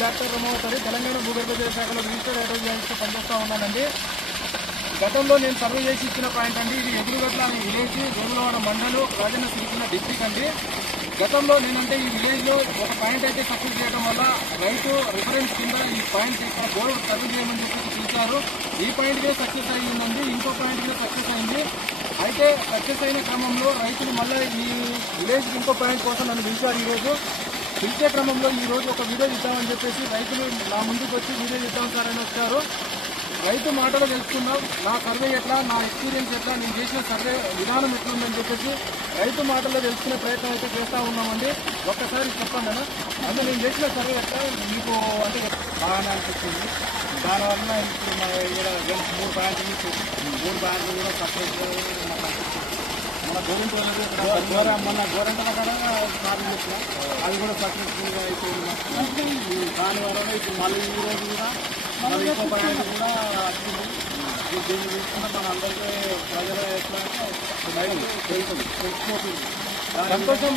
Doctor రమోతరి Telangana భూగర్భ జల శాఖలో రిజిస్టర్డ్ హైడ్రోజైనిస్ట్ పనిచేస్తూ ఉన్నానండి. గతంలో నేను సర్వే చేసి ఇచ్చిన పాయింట్ అండి. ఇది ఎదురుగట్ల అనే విలేజ్, వేములవాడ మండలు, రాజన్న సిరిసిల్ల డిస్ట్రిక్ట్ అండి. గతంలో నేనంటే ఈ విలేజ్లో ఒక పాయింట్ అయితే సక్సెస్ చేయడం వల్ల రైతు రిఫరెన్స్ కింద ఈ పాయింట్ ఇక్కడ బోర్డు సర్వే చేయమని చెప్పేసి పిలిచారు. ఈ పాయింట్కే సక్సెస్ అయ్యిందండి, ఇంకో పాయింట్కే సక్సెస్ అయింది. అయితే సక్సెస్ అయిన క్రమంలో రైతులు మళ్ళీ ఈ విలేజ్కి ఇంకో పాయింట్ కోసం నన్ను పిలిచారు. ఈరోజు పిలిచే క్రమంలో ఈరోజు ఒక వీడియో ఇద్దామని చెప్పేసి రైతులు నా ముందుకు వచ్చి వీడియో ఇద్దాం సార్ అని వచ్చారు. రైతు మాటలు తెలుసుకుందాం, నా సర్వే ఎట్లా, నా ఎక్స్పీరియన్స్ ఎట్లా, నేను చేసిన సర్వే విధానం ఎట్లుందని చెప్పేసి రైతు మాటల్లో తెలుసుకునే ప్రయత్నం అయితే చేస్తూ ఉన్నామండి. ఒక్కసారి చెప్పండి అన్న, అంటే నేను చేసిన సర్వే ఎట్లా మీకు అంటే బాగానే అనిపించింది. దానివల్ల ఇప్పుడు మన 3 బ్యాంకులు కూడా సక్సెస్ మన మన గోరంటల కాడ సార్లు చెప్పిన అది కూడా సక్సెస్ఫుల్గా అయిపోయింది. దానివల్ల ఇప్పుడు మళ్ళీ ఈ రోజు కూడా మళ్ళీ ఇంకో బ్యాంకు కూడా వచ్చింది. దీన్ని తీసుకుంటే మన అందరికీ ప్రజలు ఎట్లా అంటే తెలిసిపోతుంది. సంతోషం.